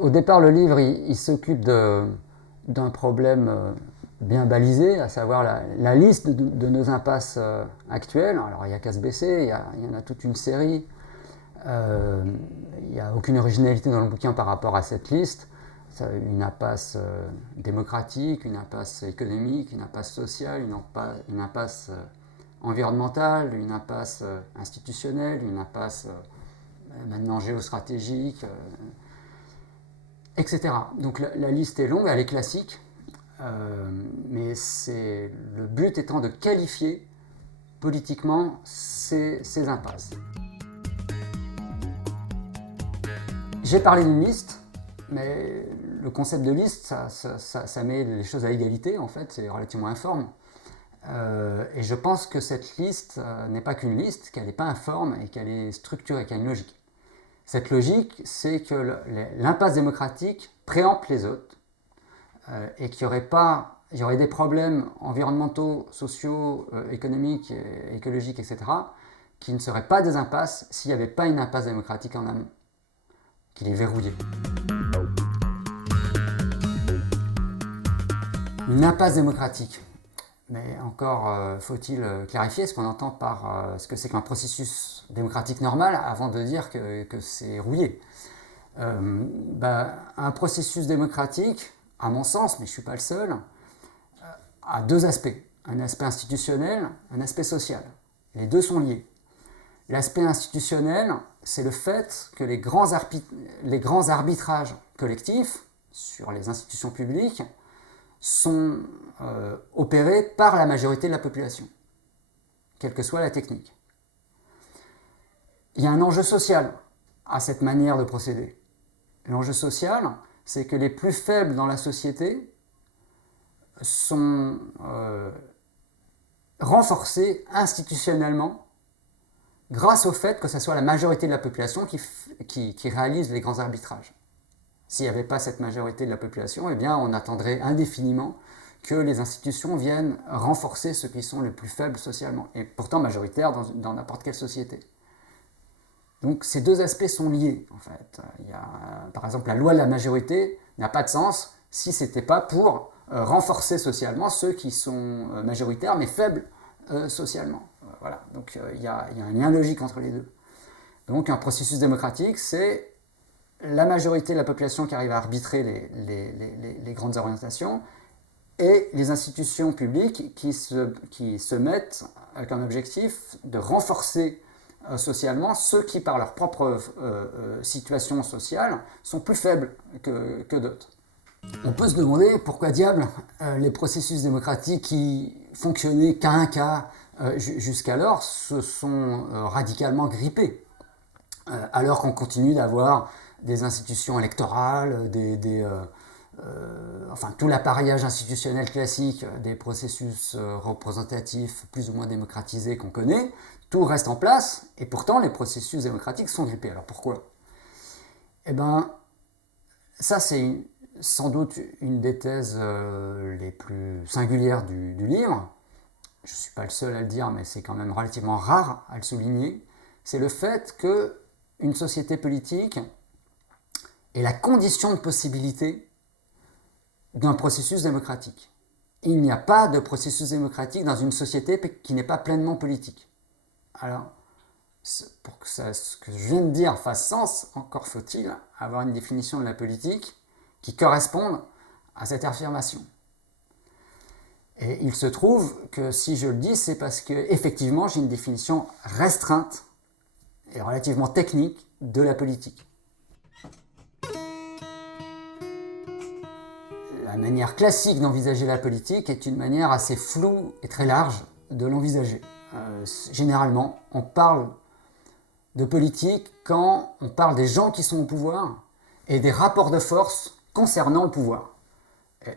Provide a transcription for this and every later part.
Au départ, le livre, il s'occupe d'un problème bien balisé, à savoir la liste de nos impasses actuelles. Alors, il n'y a qu'à se baisser, il y en a toute une série. Euh, il n'y a aucune originalité dans le bouquin par rapport à cette liste. Une impasse démocratique, une impasse économique, une impasse sociale, une impasse environnementale, une impasse institutionnelle, une impasse maintenant géostratégique, etc. Donc la liste est longue, elle est classique, mais le but étant de qualifier politiquement ces impasses. J'ai parlé d'une liste, mais le concept de liste, ça met les choses à égalité, en fait, c'est relativement informe. Et je pense que cette liste n'est pas qu'une liste, qu'elle n'est pas informe et qu'elle est structurée, qu'elle a une logique. Cette logique, c'est que l'impasse démocratique préempte les autres et qu'il y aurait des problèmes environnementaux, sociaux, économiques, écologiques, etc., qui ne seraient pas des impasses s'il n'y avait pas une impasse démocratique en amont, qui les verrouillait. Une impasse démocratique. Mais encore faut-il clarifier ce qu'on entend par ce que c'est qu'un processus démocratique normal avant de dire que c'est rouillé. Un processus démocratique, à mon sens, mais je ne suis pas le seul, a deux aspects. Un aspect institutionnel, un aspect social. Les deux sont liés. L'aspect institutionnel, c'est le fait que les grands arbitrages collectifs sur les institutions publiques sont opérés par la majorité de la population, quelle que soit la technique. Il y a un enjeu social à cette manière de procéder. L'enjeu social, c'est que les plus faibles dans la société sont renforcés institutionnellement grâce au fait que ce soit la majorité de la population qui réalise les grands arbitrages. S'il n'y avait pas cette majorité de la population, eh bien, on attendrait indéfiniment que les institutions viennent renforcer ceux qui sont les plus faibles socialement, et pourtant majoritaires dans n'importe quelle société. Donc ces deux aspects sont liés, en fait. Par exemple, la loi de la majorité n'a pas de sens si ce n'était pas pour renforcer socialement ceux qui sont majoritaires mais faibles socialement. Voilà. Donc il y a un lien logique entre les deux. Donc un processus démocratique, c'est la majorité de la population qui arrive à arbitrer les grandes orientations et les institutions publiques qui se mettent avec un objectif de renforcer socialement ceux qui, par leur propre situation sociale, sont plus faibles que d'autres. On peut se demander pourquoi diable les processus démocratiques qui fonctionnaient cas un cas jusqu'alors se sont radicalement grippés, alors qu'on continue d'avoir des institutions électorales, enfin tout l'appareillage institutionnel classique des processus représentatifs plus ou moins démocratisés qu'on connaît, tout reste en place, et pourtant les processus démocratiques sont grippés. Alors pourquoi ? Eh bien, ça c'est sans doute une des thèses les plus singulières du livre. Je ne suis pas le seul à le dire, mais c'est quand même relativement rare à le souligner. C'est le fait qu'une société politique est la condition de possibilité d'un processus démocratique. Il n'y a pas de processus démocratique dans une société qui n'est pas pleinement politique. Alors, pour que ce que je viens de dire fasse sens, encore faut-il avoir une définition de la politique qui corresponde à cette affirmation. Et il se trouve que si je le dis, c'est parce que effectivement j'ai une définition restreinte et relativement technique de la politique. La manière classique d'envisager la politique est une manière assez floue et très large de l'envisager. Généralement, on parle de politique quand on parle des gens qui sont au pouvoir et des rapports de force concernant le pouvoir.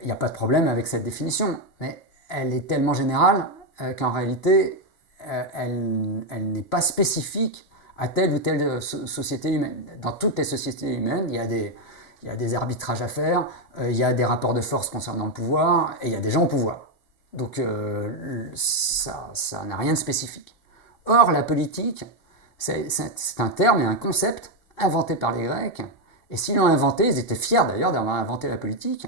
Il n'y a pas de problème avec cette définition, mais elle est tellement générale qu'en réalité, elle n'est pas spécifique à telle ou telle société humaine. Dans toutes les sociétés humaines, il y a des arbitrages à faire, il y a des rapports de force concernant le pouvoir, et il y a des gens au pouvoir. Donc ça n'a rien de spécifique. Or, la politique, c'est un terme et un concept inventé par les Grecs, Et s'ils l'ont inventé, ils étaient fiers d'ailleurs d'avoir inventé la politique,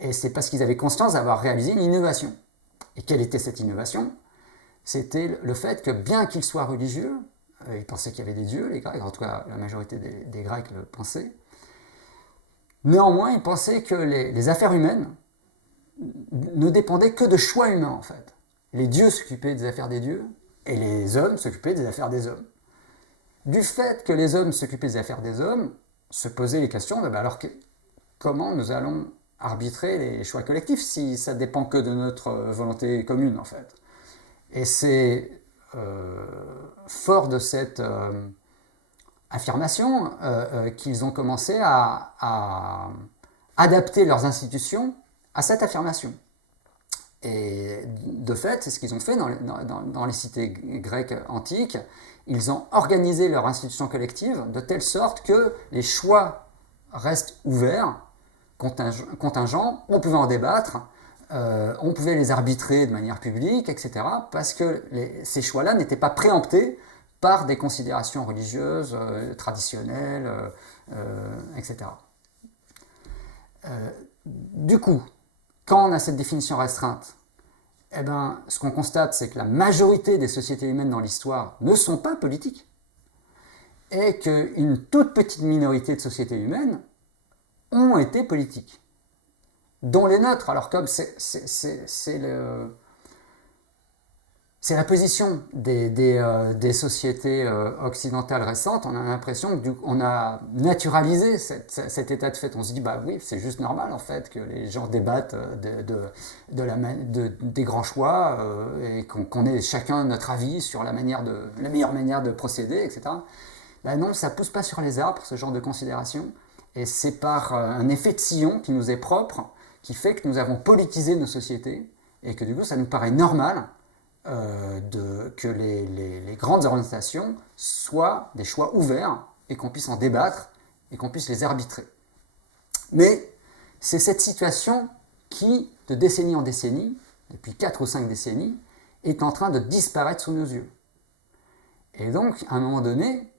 et c'est parce qu'ils avaient conscience d'avoir réalisé une innovation. Et quelle était cette innovation? C'était le fait que bien qu'ils soient religieux, ils pensaient qu'il y avait des dieux, les Grecs, en tout cas la majorité des Grecs le pensaient, néanmoins ils pensaient que les affaires humaines ne dépendaient que de choix humains en fait. Les dieux s'occupaient des affaires des dieux, et les hommes s'occupaient des affaires des hommes. Du fait que les hommes s'occupaient des affaires des hommes, se posaient les questions de alors comment nous allons arbitrer les choix collectifs si ça dépend que de notre volonté commune en fait. Et c'est fort de cette affirmation qu'ils ont commencé à adapter leurs institutions à cette affirmation. Et de fait, c'est ce qu'ils ont fait dans les cités grecques antiques. Ils ont organisé leur institution collective de telle sorte que les choix restent ouverts, contingents, on pouvait en débattre, on pouvait les arbitrer de manière publique, etc. Parce que ces choix-là n'étaient pas préemptés par des considérations religieuses, traditionnelles, etc. Du coup, quand on a cette définition restreinte, eh ben, ce qu'on constate, c'est que la majorité des sociétés humaines dans l'histoire ne sont pas politiques, et qu'une toute petite minorité de sociétés humaines ont été politiques, dont les nôtres. Alors comme c'est la position des sociétés occidentales récentes, on a l'impression qu'on a naturalisé cet état de fait. On se dit, bah oui, c'est juste normal en fait que les gens débattent des grands choix et qu'on ait chacun notre avis sur la meilleure manière de procéder, etc. Bah non, ça ne pousse pas sur les arbres, ce genre de considération. Et c'est par un effet de sillon qui nous est propre, qui fait que nous avons politisé nos sociétés et que du coup, ça nous paraît normal que les grandes orientations soient des choix ouverts et qu'on puisse en débattre et qu'on puisse les arbitrer. Mais c'est cette situation qui, de décennie en décennie, depuis 4 ou 5 décennies, est en train de disparaître sous nos yeux. Et donc, à un moment donné,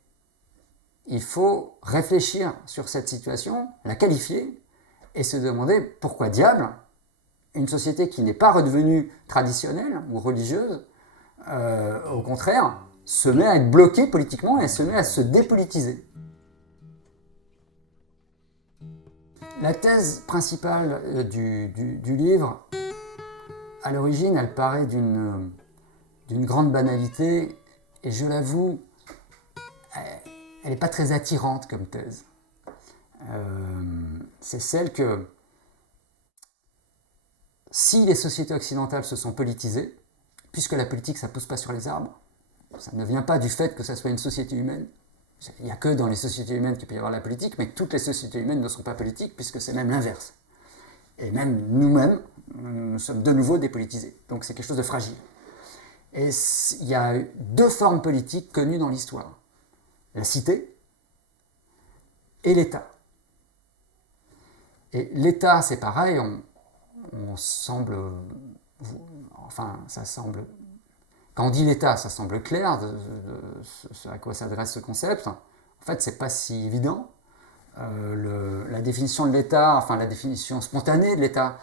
il faut réfléchir sur cette situation, la qualifier et se demander pourquoi diable une société qui n'est pas redevenue traditionnelle ou religieuse, au contraire, se met à être bloquée politiquement et se met à se dépolitiser. La thèse principale du livre, à l'origine, elle paraît d'une grande banalité, et je l'avoue, elle n'est pas très attirante comme thèse. C'est celle que si les sociétés occidentales se sont politisées, puisque la politique ça ne pousse pas sur les arbres, ça ne vient pas du fait que ça soit une société humaine. Il n'y a que dans les sociétés humaines qu'il peut y avoir la politique, mais toutes les sociétés humaines ne sont pas politiques, puisque c'est même l'inverse. Et même nous-mêmes, nous sommes de nouveau dépolitisés. Donc c'est quelque chose de fragile. Et il y a 2 formes politiques connues dans l'histoire. La cité et l'État. Et l'État, c'est pareil, on semble... Enfin, ça semble... Quand on dit l'État, ça semble clair de à quoi s'adresse ce concept. En fait, c'est pas si évident. La définition de l'État, enfin la définition spontanée de l'État,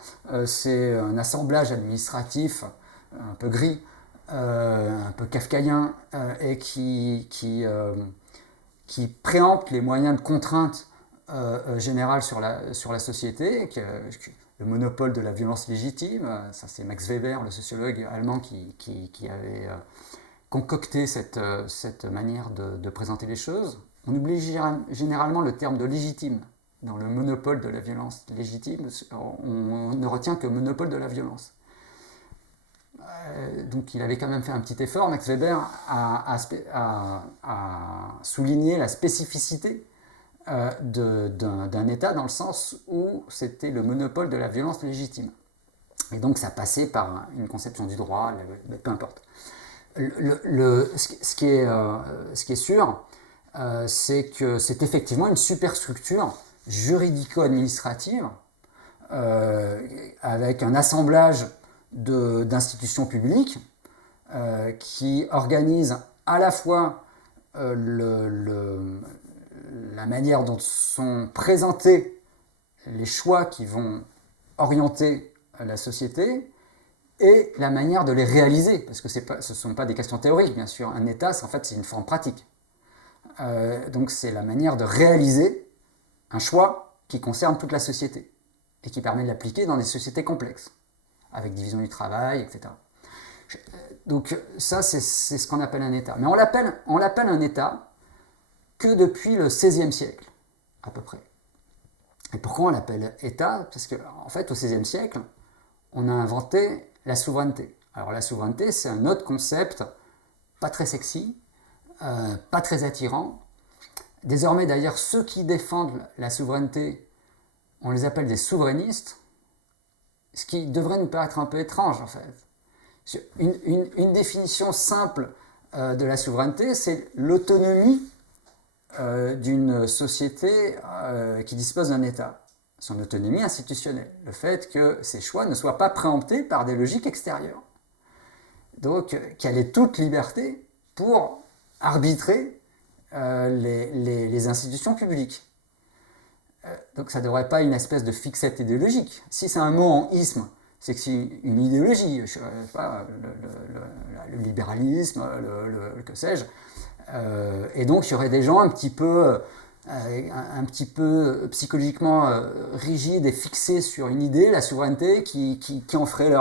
c'est un assemblage administratif un peu gris, un peu kafkaïen, et qui préempte les moyens de contrainte générale sur la société, le monopole de la violence légitime. Ça, c'est Max Weber, le sociologue allemand, qui avait concocté cette manière de présenter les choses. On oublie généralement le terme de légitime. Dans le monopole de la violence légitime, on ne retient que monopole de la violence. Donc il avait quand même fait un petit effort, Max Weber, à souligner la spécificité d'un État, dans le sens où c'était le monopole de la violence légitime. Et donc ça passait par une conception du droit, peu importe. Ce qui est sûr, c'est que c'est effectivement une superstructure juridico-administrative avec un assemblage d'institutions publiques qui organisent à la fois la manière dont sont présentés les choix qui vont orienter la société et la manière de les réaliser, parce que ce ne sont pas des questions théoriques, bien sûr. Un État, en fait, c'est une forme pratique. Donc c'est la manière de réaliser un choix qui concerne toute la société et qui permet de l'appliquer dans des sociétés complexes, avec division du travail, etc. Donc ça, c'est ce qu'on appelle un État. Mais on l'appelle un État que depuis le XVIe siècle, à peu près. Et pourquoi on l'appelle État? Parce qu'en fait, au XVIe siècle, on a inventé la souveraineté. Alors la souveraineté, c'est un autre concept, pas très sexy, pas très attirant. Désormais, d'ailleurs, ceux qui défendent la souveraineté, on les appelle des souverainistes, ce qui devrait nous paraître un peu étrange, en fait. Une définition simple de la souveraineté, c'est l'autonomie d'une société qui dispose d'un État. Son autonomie institutionnelle. Le fait que ses choix ne soient pas préemptés par des logiques extérieures. Donc, qu'elle ait toute liberté pour arbitrer les institutions publiques. Donc ça ne devrait pas être une espèce de fixette idéologique. Si c'est un mot en isme, c'est que c'est une idéologie, je sais pas, le libéralisme, que sais-je. Et donc il y aurait des gens un petit peu psychologiquement rigides et fixés sur une idée, la souveraineté, qui en ferait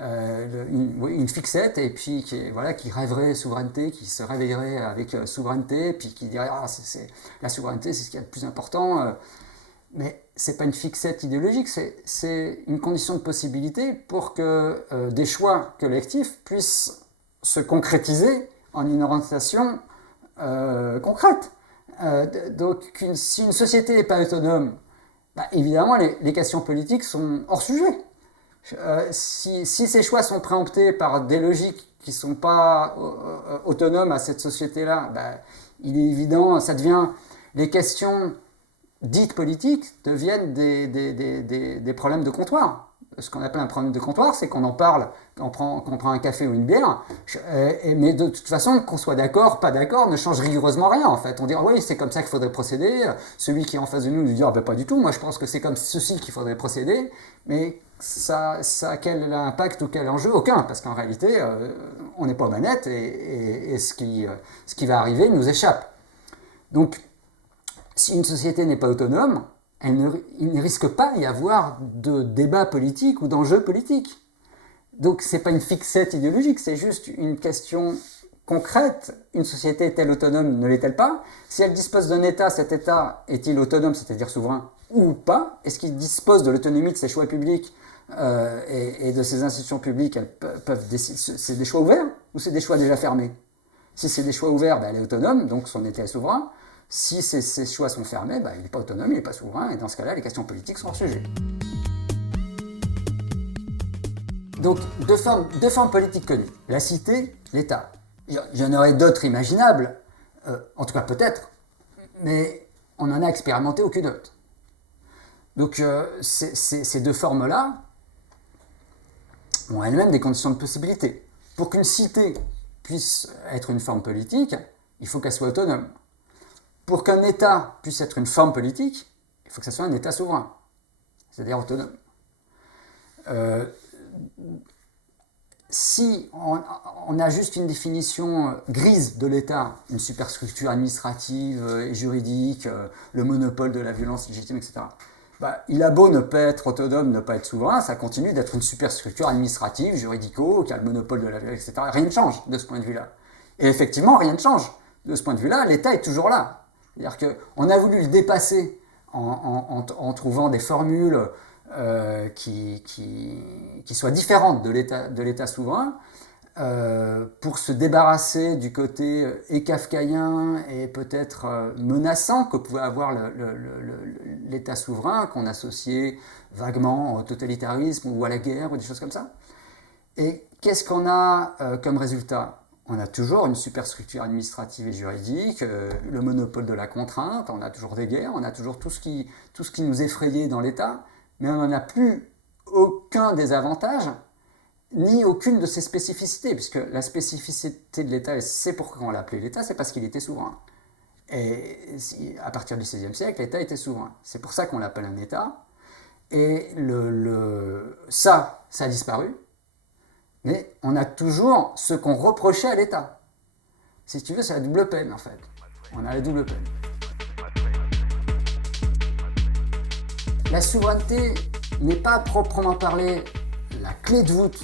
une fixette, et puis qui rêverait souveraineté, qui se réveillerait avec souveraineté, puis qui dirait la souveraineté, c'est ce qu'il y a de plus important. Mais ce n'est pas une fixette idéologique, c'est une condition de possibilité pour que des choix collectifs puissent se concrétiser en une orientation concrète. Donc si une société n'est pas autonome, évidemment les questions politiques sont hors sujet. Si ces choix sont préemptés par des logiques qui ne sont pas autonomes à cette société-là, il est évident, ça devient les questions dites politiques deviennent des problèmes de comptoir. Ce qu'on appelle un problème de comptoir, c'est qu'on en parle quand on prend un café ou une bière, mais de toute façon, qu'on soit d'accord, pas d'accord, ne change rigoureusement rien, en fait. On dit, oui, c'est comme ça qu'il faudrait procéder, celui qui est en face de nous dit, pas du tout, moi je pense que c'est comme ceci qu'il faudrait procéder, mais ça a quel impact ou quel enjeu? Aucun, parce qu'en réalité, on n'est pas aux manettes, et ce qui va arriver nous échappe. Donc, si une société n'est pas autonome, il ne risque pas d'y avoir de débat politique ou d'enjeu politique. Donc ce n'est pas une fixette idéologique, c'est juste une question concrète. Une société est-elle autonome, ne l'est-elle pas? Si elle dispose d'un État, cet État est-il autonome, c'est-à-dire souverain, ou pas? Est-ce qu'il dispose de l'autonomie de ses choix publics et de ses institutions publiques? Elles peuvent décider. C'est des choix ouverts ou c'est des choix déjà fermés? Si c'est des choix ouverts, elle est autonome, donc son État est souverain. Si ces choix sont fermés, il n'est pas autonome, il n'est pas souverain, et dans ce cas-là, les questions politiques sont hors sujet. Donc, deux formes politiques connues, la cité, l'État. Il y en aurait d'autres imaginables, en tout cas peut-être, mais on n'en a expérimenté aucune autre. Donc, ces deux formes-là ont elles-mêmes des conditions de possibilité. Pour qu'une cité puisse être une forme politique, il faut qu'elle soit autonome. Pour qu'un État puisse être une forme politique, il faut que ce soit un État souverain, c'est-à-dire autonome. Si on a juste une définition grise de l'État, une superstructure administrative et juridique, le monopole de la violence légitime, etc., il a beau ne pas être autonome, ne pas être souverain, ça continue d'être une superstructure administrative, juridico, qui a le monopole de la violence, etc. Rien ne change de ce point de vue-là. Et effectivement, rien ne change de ce point de vue-là, l'État est toujours là. C'est-à-dire qu'on a voulu le dépasser en trouvant des formules qui soient différentes de l'État souverain pour se débarrasser du côté kafkaïen et peut-être menaçant que pouvait avoir l'État souverain, qu'on associait vaguement au totalitarisme ou à la guerre ou des choses comme ça. Et qu'est-ce qu'on a comme résultat ? On a toujours une superstructure administrative et juridique, le monopole de la contrainte, on a toujours des guerres, on a toujours tout ce qui nous effrayait dans l'État, mais on n'en a plus aucun des avantages, ni aucune de ses spécificités, puisque la spécificité de l'État, et c'est pourquoi on l'appelait l'État, c'est parce qu'il était souverain. Et à partir du XVIe siècle, l'État était souverain. C'est pour ça qu'on l'appelle un État. Et ça a disparu. Mais on a toujours ce qu'on reprochait à l'État. Si tu veux, c'est la double peine, en fait. On a la double peine. La souveraineté n'est pas à proprement parler la clé de voûte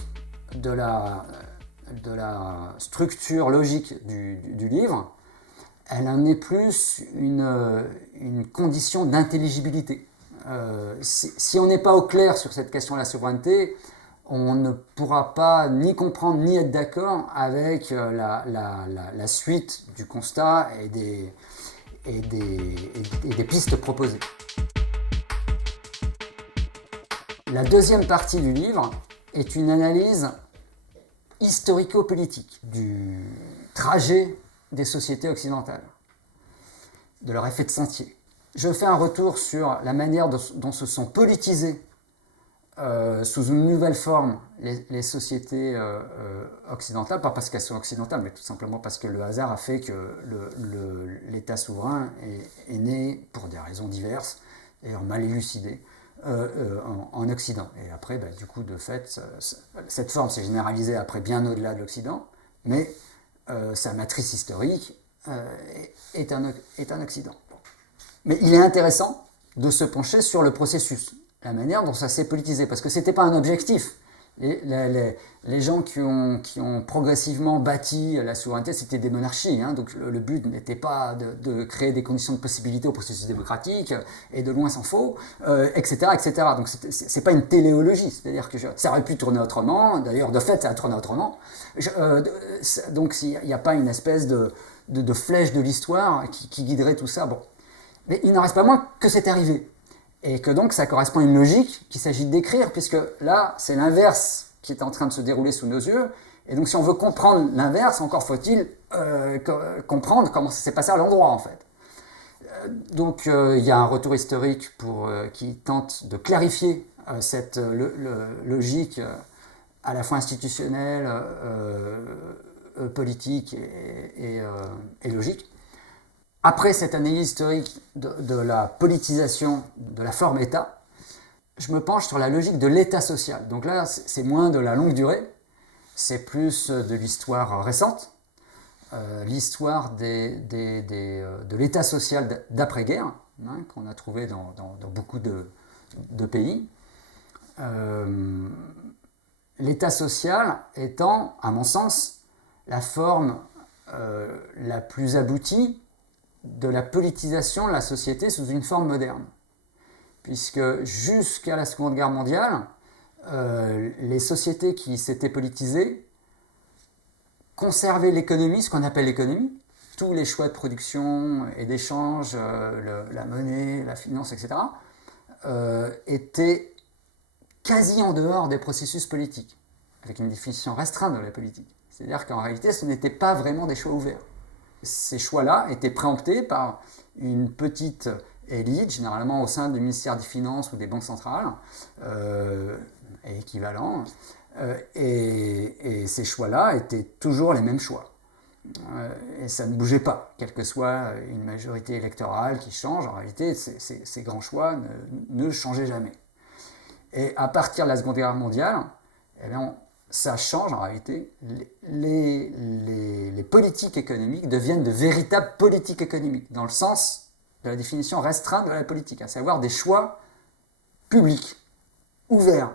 de la structure logique du livre. Elle en est plus une condition d'intelligibilité. Si on n'est pas au clair sur cette question de la souveraineté, on ne pourra pas ni comprendre ni être d'accord avec la suite du constat et des pistes proposées. La deuxième partie du livre est une analyse historico-politique du trajet des sociétés occidentales, de leur effet de sentier. Je fais un retour sur la manière dont se sont politisées sous une nouvelle forme les sociétés occidentales, pas parce qu'elles sont occidentales, mais tout simplement parce que le hasard a fait que l'État souverain est né, pour des raisons diverses, et mal élucidées, en Occident. Et après, du coup, de fait, cette forme s'est généralisée après bien au-delà de l'Occident, mais sa matrice historique est un Occident. Mais il est intéressant de se pencher sur le processus, la manière dont ça s'est politisé, parce que ce n'était pas un objectif. Les gens qui ont progressivement bâti la souveraineté, c'était des monarchies, hein, donc le but n'était pas de créer des conditions de possibilité au processus démocratique, et de loin s'en faut, etc., etc. Donc c'est pas une téléologie, c'est-à-dire que ça aurait pu tourner autrement, d'ailleurs de fait ça a tourné autrement, donc il n'y a pas une espèce de flèche de l'histoire qui guiderait tout ça. Bon. Mais il n'en reste pas moins que c'est arrivé. Et que donc ça correspond à une logique qu'il s'agit de décrire, puisque là, c'est l'inverse qui est en train de se dérouler sous nos yeux. Et donc si on veut comprendre l'inverse, encore faut-il comprendre comment ça s'est passé à l'endroit, en fait. Donc il y a un retour historique qui tente de clarifier cette logique à la fois institutionnelle, politique et logique. Après cette analyse historique de la politisation de la forme État, je me penche sur la logique de l'État social. Donc là, c'est moins de la longue durée, c'est plus de l'histoire récente, l'histoire de l'État social d'après-guerre, hein, qu'on a trouvé dans beaucoup de pays. L'État social étant, à mon sens, la forme la plus aboutie de la politisation de la société sous une forme moderne. Puisque jusqu'à la Seconde Guerre mondiale, les sociétés qui s'étaient politisées conservaient l'économie, ce qu'on appelle l'économie, tous les choix de production et d'échange, la monnaie, la finance, etc., étaient quasi en dehors des processus politiques, avec une définition restreinte de la politique. C'est-à-dire qu'en réalité, ce n'étaient pas vraiment des choix ouverts. Ces choix-là étaient préemptés par une petite élite, généralement au sein du ministère des Finances ou des banques centrales, et équivalents, et ces choix-là étaient toujours les mêmes choix. Et ça ne bougeait pas, quelle que soit une majorité électorale qui change, en réalité, ces grands choix ne changeaient jamais. Et à partir de la Seconde Guerre mondiale, eh bien, ça change en réalité. Les politiques économiques deviennent de véritables politiques économiques, dans le sens de la définition restreinte de la politique, à savoir des choix publics, ouverts,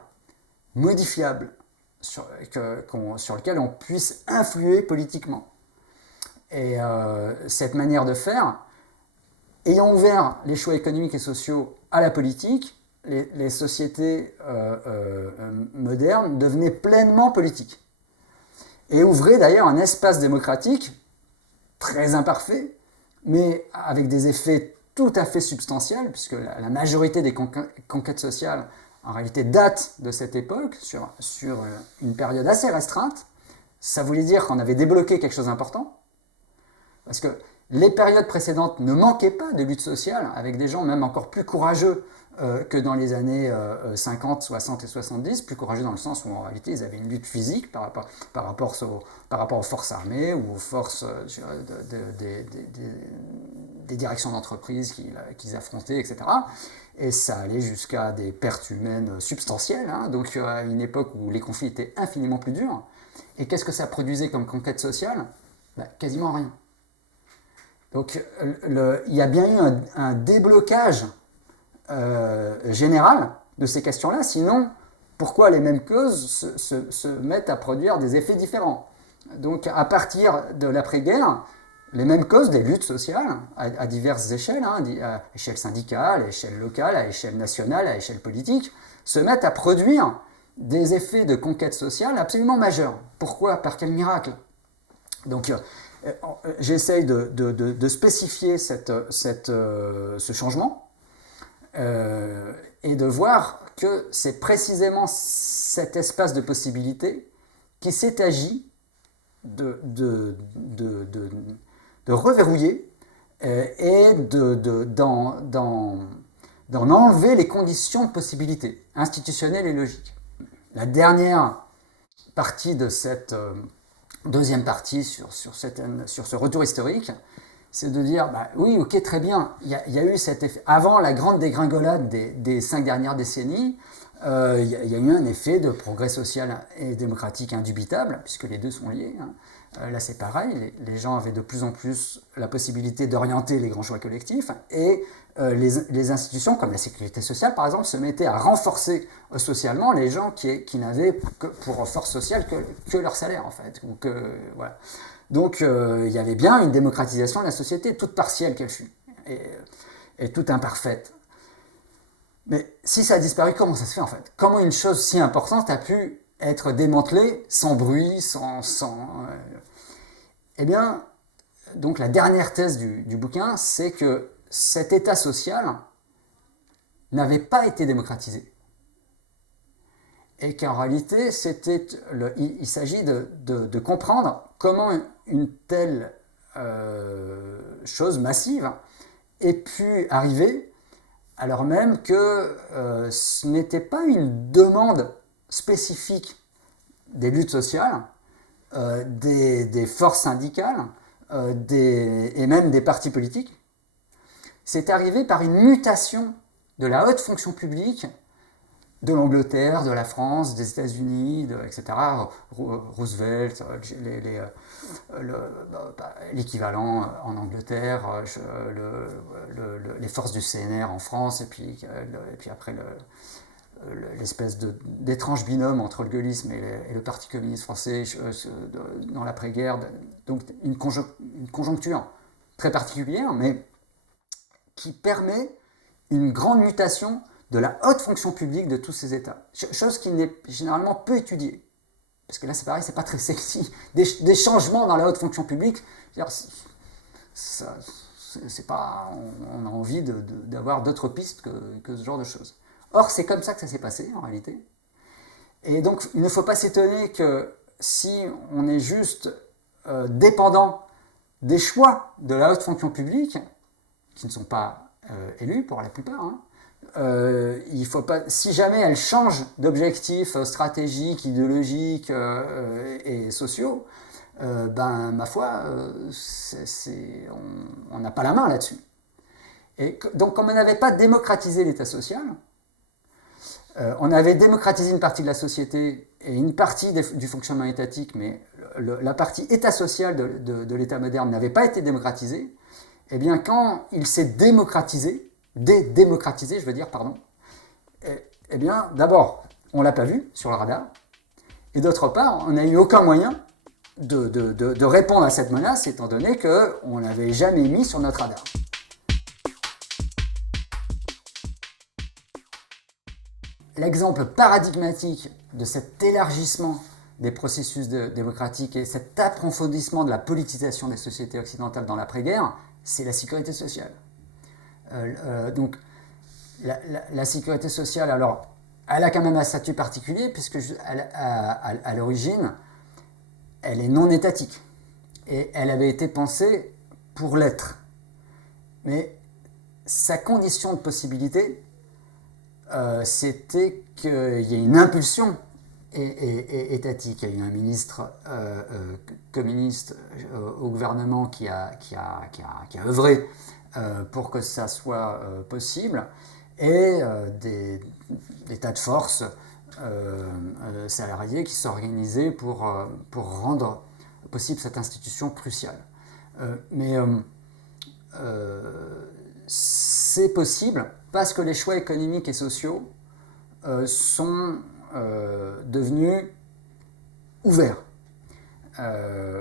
modifiables, sur lesquels on puisse influer politiquement. Et cette manière de faire, ayant ouvert les choix économiques et sociaux à la politique, les sociétés modernes devenaient pleinement politiques. Et ouvraient d'ailleurs un espace démocratique très imparfait, mais avec des effets tout à fait substantiels, puisque la majorité des conquêtes sociales, en réalité, datent de cette époque, sur une période assez restreinte. Ça voulait dire qu'on avait débloqué quelque chose d'important, parce que les périodes précédentes ne manquaient pas de lutte sociale, avec des gens même encore plus courageux que dans les années 50, 60 et 70, plus courageux dans le sens où en réalité ils avaient une lutte physique par rapport aux forces armées ou aux forces des directions d'entreprise qu'ils affrontaient, etc. Et ça allait jusqu'à des pertes humaines substantielles, hein, donc à une époque où les conflits étaient infiniment plus durs. Et qu'est-ce que ça produisait comme conquête sociale? Quasiment rien. Donc il y a bien eu un déblocage général de ces questions-là, sinon pourquoi les mêmes causes se mettent à produire des effets différents? Donc à partir de l'après-guerre, les mêmes causes des luttes sociales à diverses échelles, hein, à échelle syndicale, à échelle locale, à échelle nationale, à échelle politique, se mettent à produire des effets de conquête sociale absolument majeurs. Pourquoi? Par quel miracle? Donc j'essaye de spécifier ce changement et de voir que c'est précisément cet espace de possibilité qui s'est agi de reverrouiller et d'en enlever les conditions de possibilité institutionnelles et logiques. La dernière partie de cette deuxième partie sur ce retour historique, c'est de dire, oui, ok, très bien, il y a eu cet effet. Avant la grande dégringolade des 5 dernières décennies, il y a eu un effet de progrès social et démocratique indubitable, puisque les deux sont liés. Hein. Là, c'est pareil, les gens avaient de plus en plus la possibilité d'orienter les grands choix collectifs, et les institutions, comme la sécurité sociale, par exemple, se mettaient à renforcer socialement les gens qui n'avaient que pour force sociale que leur salaire, en fait. Voilà. Donc, il y avait bien une démocratisation de la société, toute partielle qu'elle fût, et toute imparfaite. Mais si ça a disparu, comment ça se fait en fait? Comment une chose si importante a pu être démantelée sans bruit, Eh bien, donc la dernière thèse du bouquin, c'est que cet état social n'avait pas été démocratisé. Et qu'en réalité, il s'agit de comprendre comment une telle chose massive ait pu arriver alors même que ce n'était pas une demande spécifique des luttes sociales, des forces syndicales et même des partis politiques. C'est arrivé par une mutation de la haute fonction publique de l'Angleterre, de la France, des États-Unis, etc. Roosevelt, l'équivalent en Angleterre, les forces du CNR en France, et puis après l'espèce d'étrange binôme entre le gaullisme et le Parti communiste français dans l'après-guerre. Donc une conjoncture très particulière, mais qui permet une grande mutation de la haute fonction publique de tous ces États. Chose qui n'est généralement peu étudiée. Parce que là, c'est pareil, c'est pas très sexy. Des changements dans la haute fonction publique, c'est pas, on a envie d'avoir d'autres pistes que ce genre de choses. Or, c'est comme ça que ça s'est passé, en réalité. Et donc, il ne faut pas s'étonner que si on est juste dépendant des choix de la haute fonction publique, qui ne sont pas élus pour la plupart, hein, il faut pas, si jamais elle change d'objectifs stratégiques, idéologiques et sociaux, ma foi, on n'a pas la main là-dessus. Et donc, comme on n'avait pas démocratisé l'État social, on avait démocratisé une partie de la société et une partie du fonctionnement étatique, mais la partie État social de l'État moderne n'avait pas été démocratisée. Eh bien, quand il s'est démocratisé, dédémocratisé, je veux dire, pardon, eh bien, d'abord, on ne l'a pas vu sur le radar, et d'autre part, on n'a eu aucun moyen de répondre à cette menace, étant donné qu'on ne l'avait jamais mis sur notre radar. L'exemple paradigmatique de cet élargissement des processus démocratiques et cet approfondissement de la politisation des sociétés occidentales dans l'après-guerre, c'est la sécurité sociale. Donc, la sécurité sociale, alors, elle a quand même un statut particulier, puisque à l'origine, elle est non étatique. Et elle avait été pensée pour l'être. Mais sa condition de possibilité, c'était qu'il y ait une impulsion étatique. Il y a eu un ministre communiste au gouvernement qui a œuvré pour que ça soit possible, et des tas de forces salariées qui s'organisaient pour rendre possible cette institution cruciale. Mais c'est possible parce que les choix économiques et sociaux sont devenus ouverts.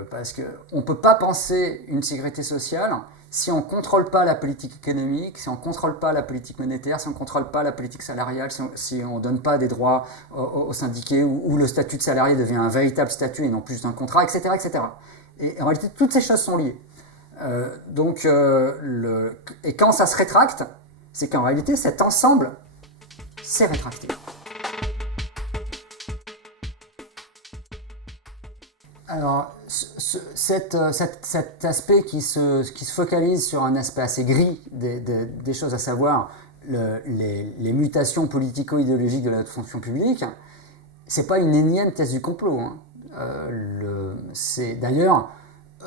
Parce qu'on ne peut pas penser une sécurité sociale si on ne contrôle pas la politique économique, si on ne contrôle pas la politique monétaire, si on ne contrôle pas la politique salariale, si on ne donne pas des droits aux syndiqués, où le statut de salarié devient un véritable statut et non plus un contrat, etc. etc. Et en réalité, toutes ces choses sont liées. Et quand ça se rétracte, c'est qu'en réalité, cet ensemble s'est rétracté. Alors, cet aspect qui se focalise sur un aspect assez gris des choses, à savoir les mutations politico-idéologiques de la haute fonction publique, c'est pas une énième thèse du complot. Hein. C'est d'ailleurs,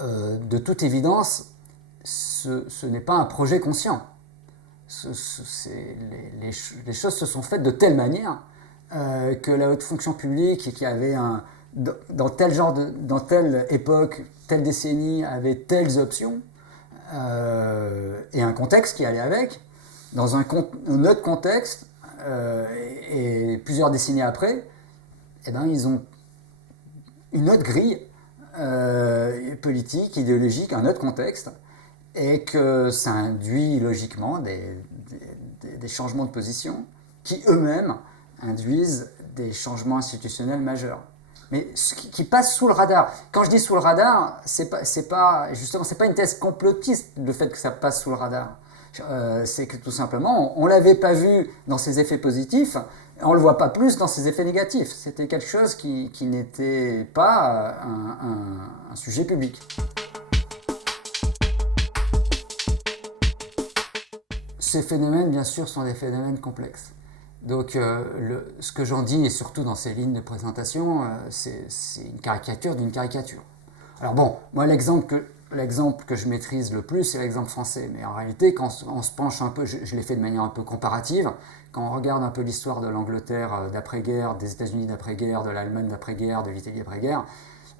de toute évidence, ce n'est pas un projet conscient. Les choses se sont faites de telle manière que la haute fonction publique, qui avait dans telle époque, telle décennie, avait telles options, et un contexte qui allait avec, dans un autre contexte, et plusieurs décennies après, eh ben, ils ont une autre grille politique, idéologique, un autre contexte, et que ça induit logiquement des changements de position qui eux-mêmes induisent des changements institutionnels majeurs. Mais qui passe sous le radar. Quand je dis sous le radar, c'est pas une thèse complotiste, le fait que ça passe sous le radar. C'est que tout simplement, on ne l'avait pas vu dans ses effets positifs, on ne le voit pas plus dans ses effets négatifs. C'était quelque chose qui n'était pas un sujet public. Ces phénomènes, bien sûr, sont des phénomènes complexes. Donc, ce que j'en dis, et surtout dans ces lignes de présentation, c'est une caricature d'une caricature. Alors bon, moi, l'exemple que je maîtrise le plus, c'est l'exemple français. Mais en réalité, quand on se penche un peu, je l'ai fait de manière un peu comparative, quand on regarde un peu l'histoire de l'Angleterre d'après-guerre, des États-Unis d'après-guerre, de l'Allemagne d'après-guerre, de l'Italie d'après-guerre,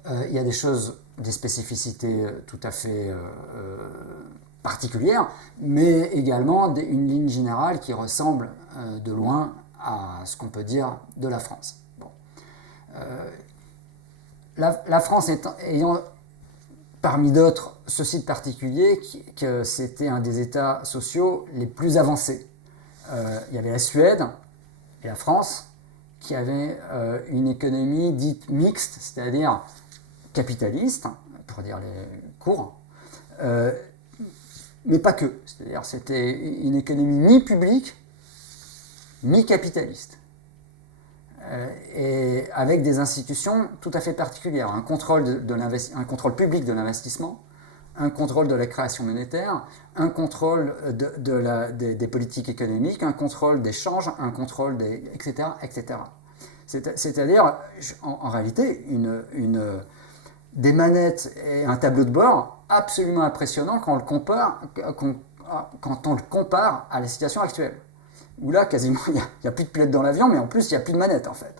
il y a des spécificités tout à fait particulière, mais également une ligne générale qui ressemble de loin à ce qu'on peut dire de la France. Bon. La France ayant, parmi d'autres, ceci de particulier, que c'était un des États sociaux les plus avancés. Il y avait la Suède et la France qui avaient une économie dite mixte, c'est-à-dire capitaliste, pour dire les courts, mais pas que. C'est-à-dire c'était une économie ni publique, ni capitaliste. Et avec des institutions tout à fait particulières. Un contrôle public de l'investissement, un contrôle de la création monétaire, un contrôle des politiques économiques, un contrôle des changes, un contrôle etc. etc. C'est-à-dire, en réalité, des manettes et un tableau de bord absolument impressionnant quand on le compare à la situation actuelle. Où là, quasiment, il n'y a plus de pilote dans l'avion, mais en plus, il n'y a plus de manette, en fait.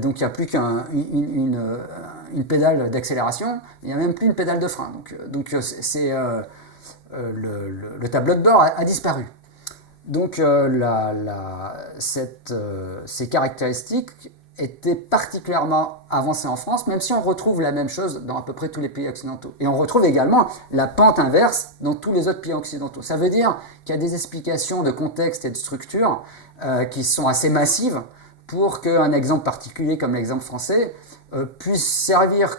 Donc, il n'y a plus qu'une pédale d'accélération, il n'y a même plus une pédale de frein. Donc le tableau de bord a disparu. Donc, ces caractéristiques étaient particulièrement avancées en France, même si on retrouve la même chose dans à peu près tous les pays occidentaux. Et on retrouve également la pente inverse dans tous les autres pays occidentaux. Ça veut dire qu'il y a des explications de contexte et de structure qui sont assez massives pour qu'un exemple particulier comme l'exemple français puisse servir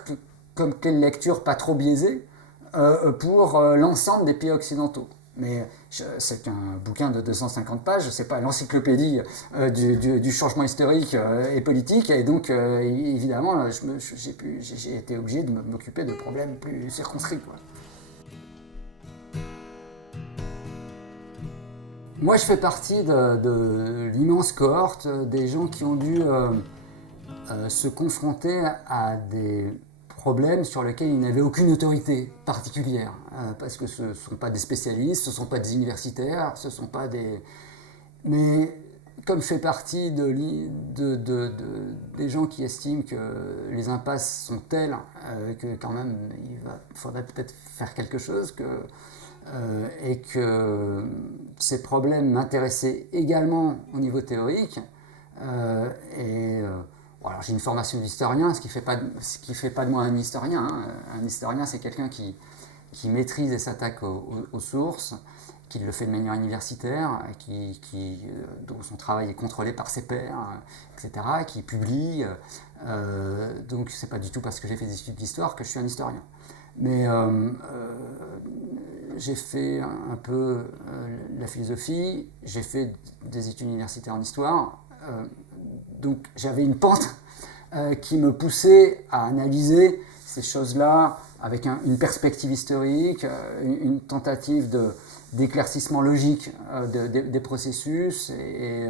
comme telle lecture pas trop biaisée pour l'ensemble des pays occidentaux. Mais c'est un bouquin de 250 pages, c'est pas l'encyclopédie du changement historique et politique, et donc évidemment j'ai été obligé de m'occuper de problèmes plus circonscrits, quoi. Moi je fais partie de l'immense cohorte des gens qui ont dû se confronter à des problèmes sur lesquels ils n'avaient aucune autorité particulière, parce que ce ne sont pas des spécialistes, ce ne sont pas des universitaires, ce ne sont pas des... Mais comme je fais partie des gens qui estiment que les impasses sont telles que quand même il faudrait peut-être faire quelque chose, et que ces problèmes m'intéressaient également au niveau théorique, alors j'ai une formation d'historien, ce qui fait pas de moi un historien, hein. Un historien, c'est quelqu'un qui maîtrise et s'attaque aux sources, qui le fait de manière universitaire, dont son travail est contrôlé par ses pairs, etc., qui publie. Donc c'est pas du tout parce que j'ai fait des études d'histoire que je suis un historien. Mais j'ai fait un peu la philosophie, j'ai fait des études universitaires en histoire, donc j'avais une pente qui me poussait à analyser ces choses-là avec une perspective historique, une tentative d'éclaircissement logique des processus et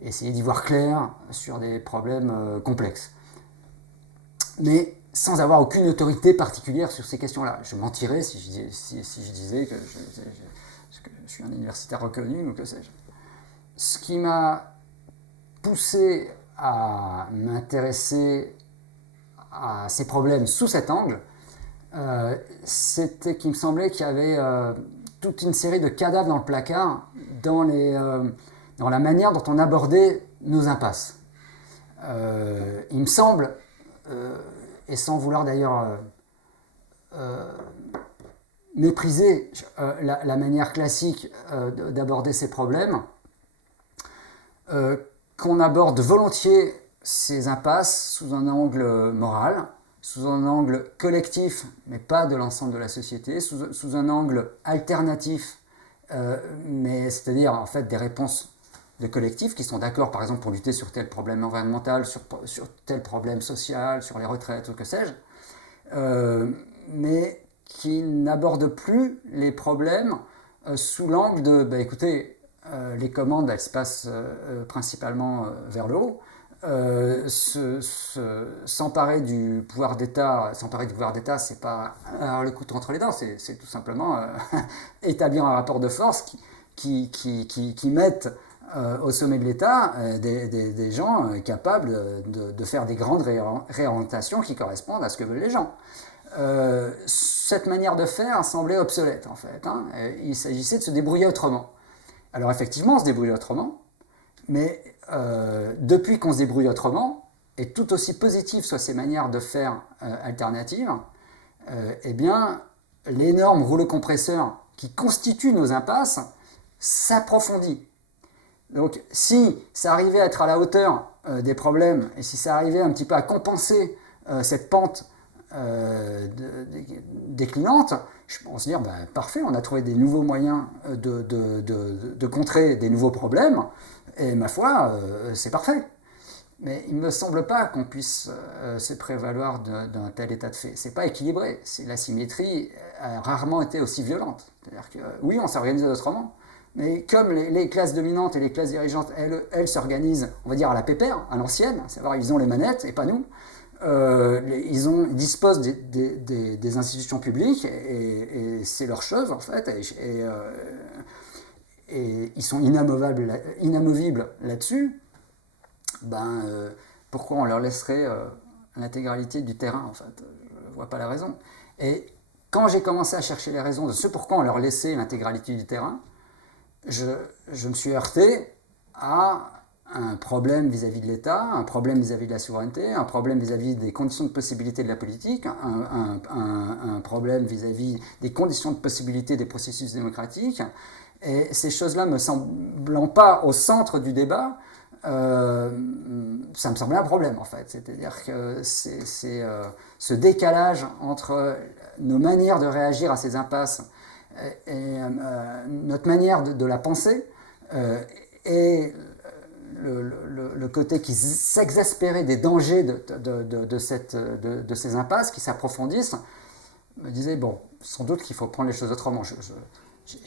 essayer d'y voir clair sur des problèmes complexes. Mais sans avoir aucune autorité particulière sur ces questions-là. Je mentirais si je disais que je suis un universitaire reconnu ou que sais-je. Ce qui m'a poussé à m'intéresser à ces problèmes sous cet angle, c'était qu'il me semblait qu'il y avait toute une série de cadavres dans le placard dans la manière dont on abordait nos impasses. Il me semble, et sans vouloir d'ailleurs mépriser la manière classique d'aborder ces problèmes, qu'on aborde volontiers ces impasses sous un angle moral, sous un angle collectif, mais pas de l'ensemble de la société, sous un angle alternatif, mais c'est-à-dire en fait des réponses de collectifs qui sont d'accord par exemple pour lutter sur tel problème environnemental, sur tel problème social, sur les retraites ou que sais-je, mais qui n'abordent plus les problèmes sous l'angle de, écoutez, les commandes elles se passent principalement vers le haut. S'emparer du pouvoir d'État, c'est pas le couteau entre les dents, c'est tout simplement établir un rapport de force qui mette au sommet de l'État des gens capables de faire des grandes réorientations qui correspondent à ce que veulent les gens. Cette manière de faire semblait obsolète en fait, hein. Il s'agissait de se débrouiller autrement. Alors effectivement, on se débrouille autrement, mais depuis qu'on se débrouille autrement, et tout aussi positives soient ces manières de faire alternatives, eh bien, l'énorme rouleau compresseur qui constitue nos impasses s'approfondit. Donc, si ça arrivait à être à la hauteur des problèmes, et si ça arrivait un petit peu à compenser cette pente déclinante, on se dire, parfait, on a trouvé des nouveaux moyens de contrer des nouveaux problèmes, et ma foi, c'est parfait. Mais il ne me semble pas qu'on puisse se prévaloir d'un tel état de fait. C'est pas équilibré. L'asymétrie a rarement été aussi violente. C'est-à-dire que oui, on s'organise autrement, mais comme les classes dominantes et les classes dirigeantes, elles s'organisent, on va dire à la pépère, à l'ancienne, à savoir ils ont les manettes et pas nous. Ils disposent des institutions publiques et c'est leur chose en fait. Et ils sont inamovibles là-dessus. Pourquoi on leur laisserait l'intégralité du terrain en fait? Je ne vois pas la raison. Et quand j'ai commencé à chercher les raisons de ce pourquoi on leur laissait l'intégralité du terrain, je me suis heurté à un problème vis-à-vis de l'État, un problème vis-à-vis de la souveraineté, un problème vis-à-vis des conditions de possibilité de la politique, un problème vis-à-vis des conditions de possibilité des processus démocratiques. Et ces choses-là me semblant pas au centre du débat, ça me semblait un problème en fait. C'est-à-dire que c'est ce décalage entre nos manières de réagir à ces impasses et notre manière de la penser et le côté qui s'exaspérait des dangers de ces impasses qui s'approfondissent me disait bon, sans doute qu'il faut prendre les choses autrement. Je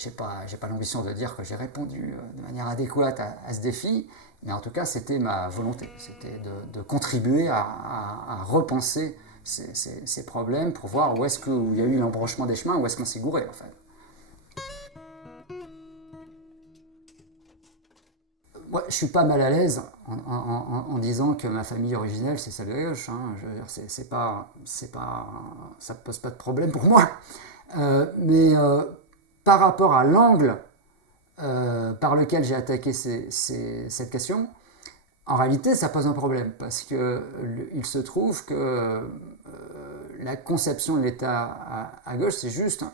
n'ai pas l'ambition de dire que j'ai répondu de manière adéquate à ce défi, mais en tout cas c'était ma volonté, c'était de contribuer à repenser ces problèmes pour voir où est-ce qu'il y a eu l'embranchement des chemins, où est-ce qu'on s'est gouré en fait. Moi, je suis pas mal à l'aise en disant que ma famille originelle c'est celle de gauche. Hein. Je veux dire, ça ne pose pas de problème pour moi. Mais par rapport à l'angle par lequel j'ai attaqué cette question, en réalité, ça pose un problème parce qu'il se trouve que la conception de l'État à gauche, c'est juste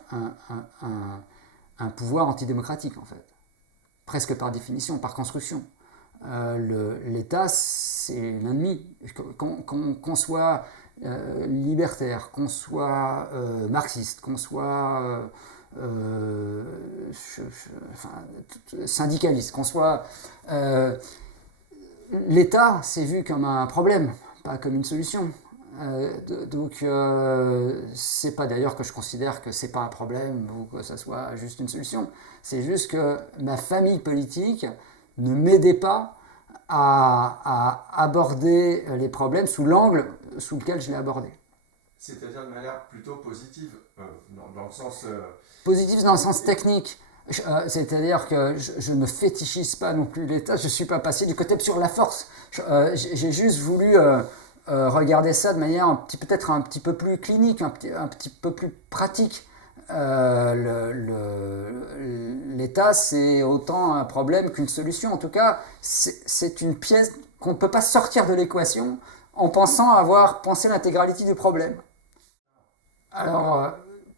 un pouvoir antidémocratique, en fait. Presque par définition, par construction. L'État, c'est l'ennemi. Qu'on soit libertaire, qu'on soit marxiste, qu'on soit syndicaliste, qu'on soit... l'État, c'est vu comme un problème, pas comme une solution. Donc, c'est pas d'ailleurs que je considère que c'est pas un problème ou que ça soit juste une solution. C'est juste que ma famille politique ne m'aidait pas à aborder les problèmes sous l'angle sous lequel je l'ai abordé. C'est-à-dire de manière plutôt positive, dans le sens... Positive dans le sens technique. C'est-à-dire que je ne fétichise pas non plus l'État, je ne suis pas passé du côté sur la force. J'ai juste voulu regarder ça de manière peut-être un petit peu plus clinique, un petit peu plus pratique. L'État, c'est autant un problème qu'une solution. En tout cas, c'est une pièce qu'on ne peut pas sortir de l'équation en pensant avoir pensé l'intégralité du problème. Alors...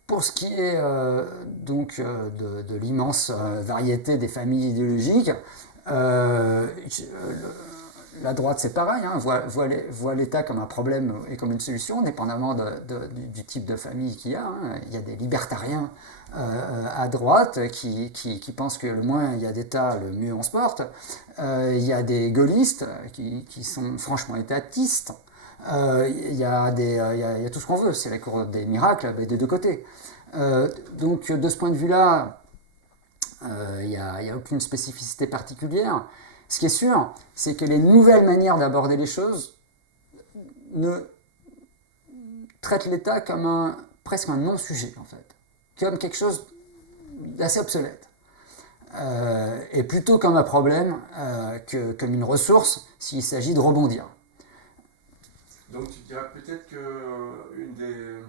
pour ce qui est de l'immense variété des familles idéologiques, la droite c'est pareil, hein, voit l'État comme un problème et comme une solution, dépendamment du type de famille qu'il y a. Hein. Il y a des libertariens à droite qui pensent que le moins il y a d'État, le mieux on se porte. Il y a des gaullistes qui sont franchement étatistes. Il y a tout ce qu'on veut, c'est la cour des miracles des deux côtés. Donc de ce point de vue-là, il n'y a aucune spécificité particulière. Ce qui est sûr, c'est que les nouvelles manières d'aborder les choses traitent l'État comme presque un non-sujet, en fait, comme quelque chose d'assez obsolète. Et plutôt comme un problème que comme une ressource s'il s'agit de rebondir. Donc tu dirais peut-être qu'une des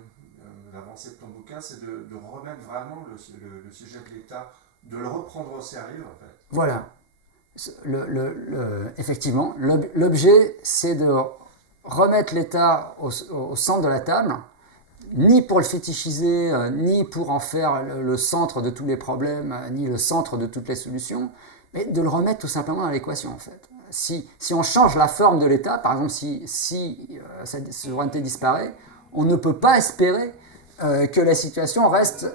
avancées de ton bouquin, c'est de remettre vraiment le sujet de l'État, de le reprendre au sérieux en fait. Voilà. Effectivement, l'objet, c'est de remettre l'État au centre de la table, ni pour le fétichiser, ni pour en faire le centre de tous les problèmes, ni le centre de toutes les solutions, mais de le remettre tout simplement dans l'équation en fait. Si on change la forme de l'État, par exemple si sa souveraineté disparaît, on ne peut pas espérer que la situation reste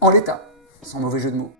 en l'état, sans mauvais jeu de mots.